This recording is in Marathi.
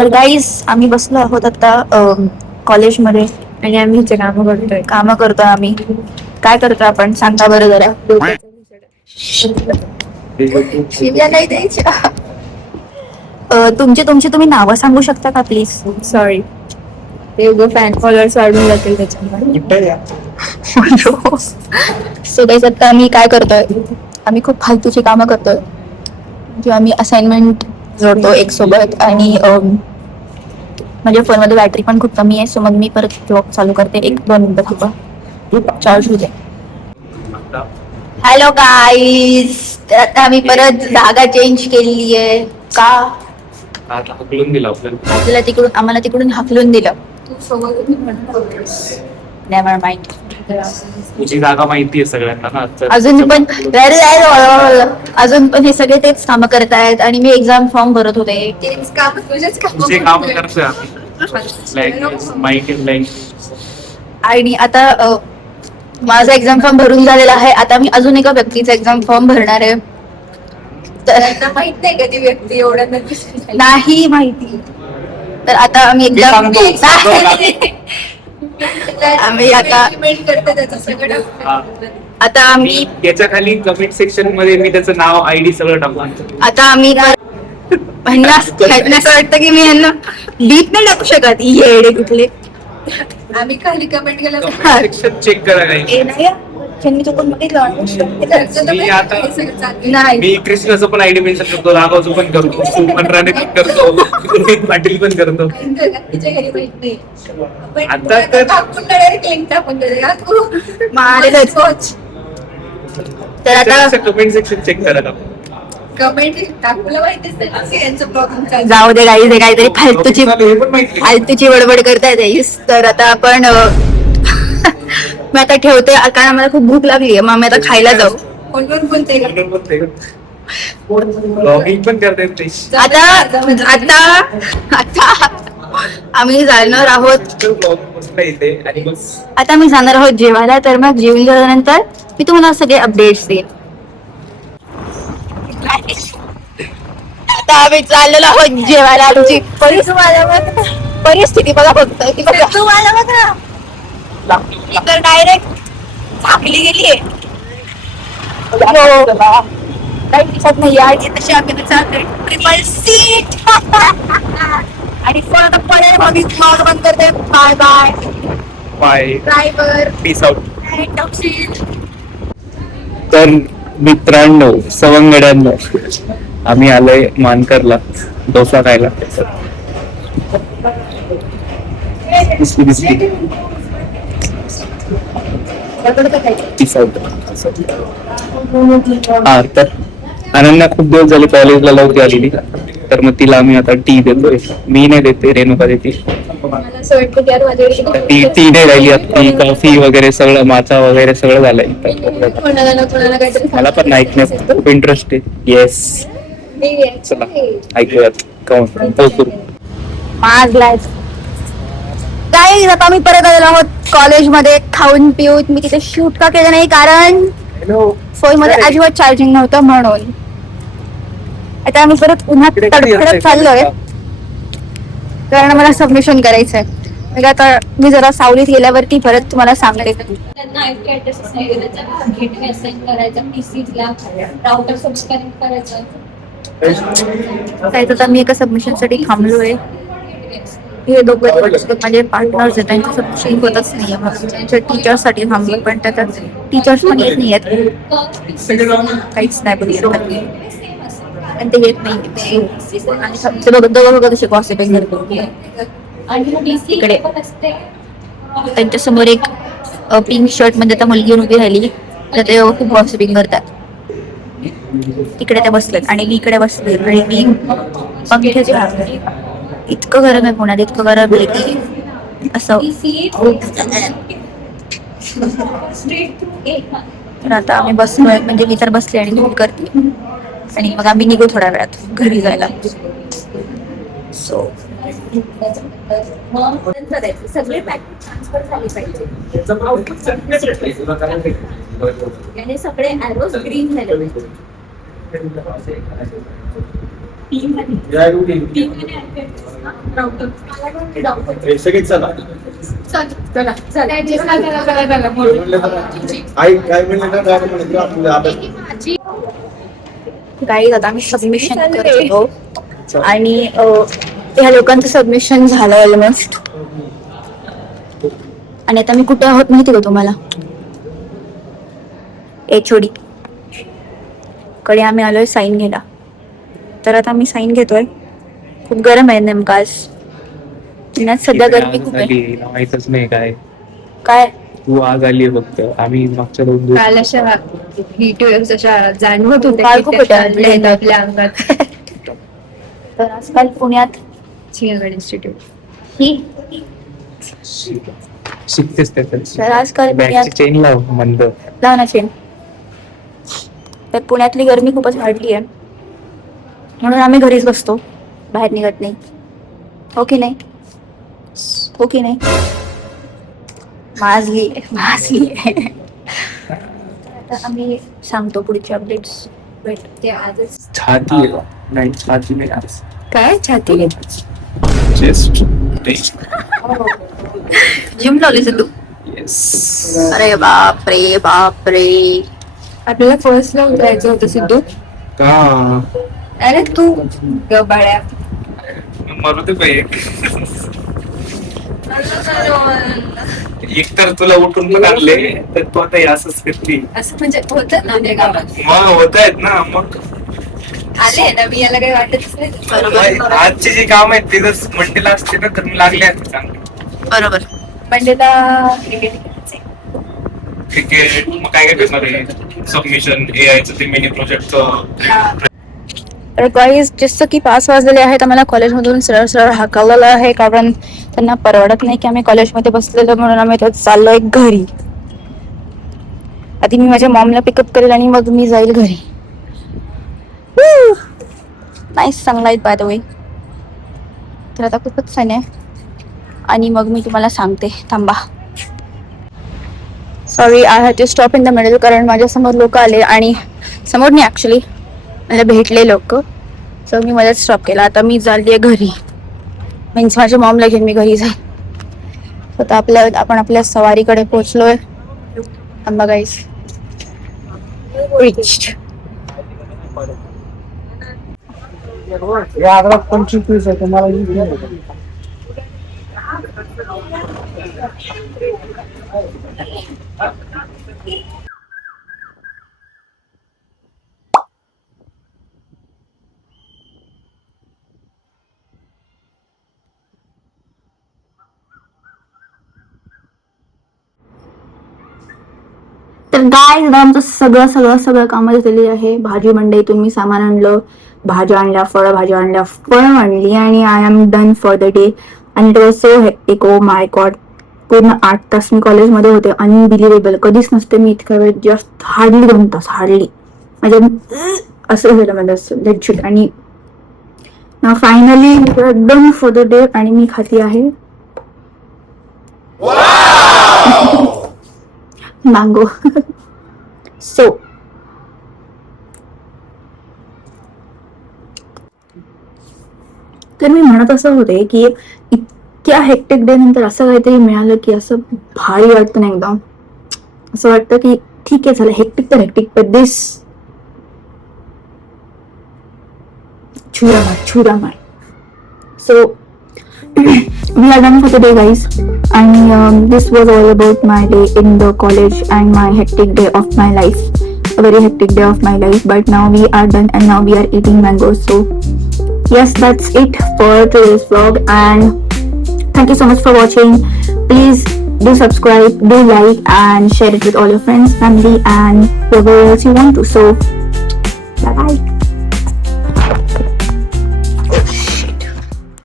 तर गाईज आम्ही बसलो आहोत आता कॉलेजमध्ये आणि आम्ही इथे कामं करतोय आम्ही. काय करतोय आपण सांगा बरं जरा. शिव्या नाही द्यायच्या. तुमची तुमची तुम्ही नावं सांगू शकता का प्लीज. सॉरी, ते उगं फॅन फॉलोअर्स वाढून जातील त्याच्यामुळे. सो गाईज आता आम्ही काय करतोय, आम्ही खूप फालतूची कामं करतोय. किंवा आम्ही असाइनमेंट जोडतो एक सोबत आणि माझ्या फोनमध्ये बॅटरी पण खूप कमी आहे. सो मग मी परत ब्लॉग चालू करते. 1-2 मिनिटं थांबा, चार्ज होऊ दे. हॅलो गाईज, तर आता आम्ही परत जागा चेंज केलेली आहे. का हाकलून दिला आपल्याला आम्हाला तिकडून हाकलून दिलं. Never mind. तुझी जागा माहिती आहे सगळ्यांना ना. अजून पण हे सगळे तेच काम करतायत आणि मी एक्झाम फॉर्म भरत होते. तुझे काम करतोय आम्ही. आणि आता माझा एक्झाम फॉर्म भरून झालेला आहे. आता मी अजून एका व्यक्तीचा एक्झाम फॉर्म भरणार आहे. तर माहित नाही का ती व्यक्ती एवढ्या नाही माहिती. तर आता आम्ही एक्झाम आम्ही आता आम्ही याच्या खाली कमेंट सेक्शन मध्ये मी त्याचं नाव आयडी सगळं टाकू. आता आम्ही ह्यांना असं वाटतं की मी ह्यांना डीप नाही टाकू शकत. येडे कुठले. आम्ही खाली कमेंट केलं सेक्शन चेक करा. त्यांनी चुकून बघितलं. मी कृष्णाचं पण आयडी मेन्शन करतो, राघवचं पण करतो, सुमन राणे पण करतो, रोहित पाटील पण करतो. आता तर आता कमेंट सेक्शन चेक करा. जाऊ दे गाई, काहीतरी फालतूची बडबड करताय. तर आता आपण मी आता ठेवते कारण मला खूप भूक लागली आहे. मग आम्ही आता खायला जाऊ. पण करते. आता आम्ही जाणार आहोत. आता आम्ही जाणार आहोत जेवायला. तर मग जेवण झाल्यानंतर मी तुम्हाला सगळे अपडेट्स देईन. आता आम्ही चाललेलो आहोत जेवायला. आमची परिस्थिती बघा फक्त. तर डायरेक्ट झाकली गेली आहे. काही दिसत नाही आहे तशी आम्ही ट्रिपल सीट. आणि परत पडेल मग बंद करते. Bye bye bye driver. Peace out. तर मित्रांनो, सवंगड्यांनो, आम्ही आलोय मानकरला डोसा खायला. हा, तर अनन्या खूप दिवस झाले कॉलेजला लवकर आलेली, तर मग तिला आम्ही आता टी देतोय. मी नाही देते, रेणुका देते. टी नाही राहिली आता. टी कॉफी वगैरे सगळं, माचा वगैरे सगळं झालंय. मला पण ऐकण्यात खूप इंटरेस्ट आहे. येस, चला ऐकूयात. काही आता आम्ही परत आलेलो आहोत कॉलेजमध्ये. खाऊन पिऊन मी तिथे शूट का केलं नाही कारण फोन मध्ये अजिबात चार्जिंग नव्हतं म्हणून. आता आम्ही परत उन्हात तडफडत चाललोय कारण मला सबमिशन करायचंय. मग आता मी जरा सावलीत गेल्यावरती परत तुम्हाला सांगते. आता मी एका सबमिशन साठी थांबलोय. हे दोघं माझे पार्टनर्स आहेत, त्यांचं सबमिशन होतच नाहीये. त्यांच्या टीचर्स साठी थांबलो पण त्याच्यात टीचर्स पण येत नाही आहेत. काहीच नाही बघितलं आणि ते येत नाही. दोघं कसे गॉसिपिंग करतो. इकडे त्यांच्या समोर एक पिंक शर्ट मध्ये त्या मुलगी उभी राहिली, तर ते खूप गॉसिपिंग करतात. तिकडे ते बसलेत आणि मी इकडे बसले आणि मी पंख्याचे हात. इतकं गरम आहे पुण्यात, इतकं गरम आहे की असं. तर आता आम्ही बसलोय, म्हणजे मी तर बसले आणि शूट करते आणि मग आम्ही निघू थोड्या वेळात घरी जायला. सो सगळे पॅकेज ट्रान्सफर झाले पाहिजे आणि सगळे ॲरोज ग्रीन झाले पाहिजे. गाईज आता आम्ही सबमिशन करत होतो आणि ह्या लोकांचं सबमिशन झालं ऑलमोस्ट. आणि आता मी कुठे आहोत माहिती का तुम्हाला? HOD कडे आम्ही आलोय साईन घ्यायला. तर आता आम्ही साईन घेतोय. खूप गरम आहे नेमका आज. पुण्यात सध्या गरमी खूप आहे. माहितच नाही काय काय तू आज आली फक्त. आम्ही मागच्या 2 दिवस काल अशा हीट वेव्ह अशा जाणवत काल खूप होत्या. होत्या आपल्या अंगात. तर आजकाल पुण्यात सिंहगड इन्स्टिट्यूट ही शिकतेस त्याच्यात. तर आजकाल बॅगची पुण्यात चेन लाव मंद. लहानाचे तर पुण्यातली गरमी खूपच वाढली आहे. म्हणून आम्ही घरीच बसतो, बाहेर निघत नाही. हो की नाही? हो की नाही? माजली आता आम्ही सांगतो पुढचे अपडेट्स. ते आजच. छाती आहे. नाही छाती नाही आज. काय छाती चेस्ट जिम लावलीस तू? येस. अरे बापरे बापरे. आपल्याला फर्स्ट ला जायचं होतं सिद्धू. का अरे तू बाळ्या मरू दे बाई. एक तर तुला उठून पण आणले तर तू आता हे असंच करते. असं म्हणजे होतं ना आपल्या गावात. मग होत आहेत ना. मग आले ना मी, याला काही वाटतच नाही. आजची जी काम आहेत ते जर मंडेला असते ना तर लागले असते चांगले. बरोबर. मंडेला क्रिकेट क्रिकेट मग काय काय करणार आहे. सबमिशन AIचं ते मिनी प्रोजेक्टचं. तर गाईज जसं की 5 वाजलेले आहेत, आम्हाला कॉलेजमधून सरळ हाकललेलं आहे. कारण त्यांना परवडत नाही की आम्ही कॉलेजमध्ये बसलेलो, म्हणून आम्ही तर चाललोय घरी. आधी मी माझ्या मॉमला पिकअप करेल आणि मग मी जाईल घरी. Nice sunlight by the way. तर आता खूपच छान आहे आणि मग मी तुम्हाला सांगते. थांबा. Sorry I have to stop in the middle. कारण माझ्यासमोर लोक आले आणि समोर नाही ॲक्च्युली मला भेटले लोक. सो मी मध्येच स्टॉप केला. आता मी चालली आहे घरी. मीन्स माझ्या मॉमला घेऊन मी घरी जाईल. आता आपण आपल्या सवारीकडे पोहोचलोय. थांबा गाईस. रिच्ड. तर गाय आमचं सगळं कामं झालेली आहे. भाजी मंडईतून मी सामान आणलं, भाज्या आणल्या, फळं आणली आणि I am done for the day. आणि it was so hectic. Oh my god. पूर्ण 8 तास मी कॉलेजमध्ये होते. अनबिलिव्हेबल. कधीच नसते मी इतक्या वेळ. जस्ट हार्डली 2 तास. हार्डली म्हणजे असं झालं मला लेटशिट. आणि ना finally done for the day. आणि मी खाती आहे मँगो. सो तर मी म्हणत असं होते की इतक्या हेक्टिक डे नंतर असं काहीतरी मिळालं की असं भारी वाटतं ना एकदम. असं वाटतं की ठीक आहे झालं. हेक्टिक तर हेक्टिक बट दिस छुरा मार. So we are done for the day guys, and this was all about my day in the college and my hectic day of my life, a very hectic day of my life. But now we are done and now we are eating mangoes. So yes, that's it for today's vlog, and thank you so much for watching. Please do subscribe, do like and share it with all your friends, family and whoever else you want to. So bye bye.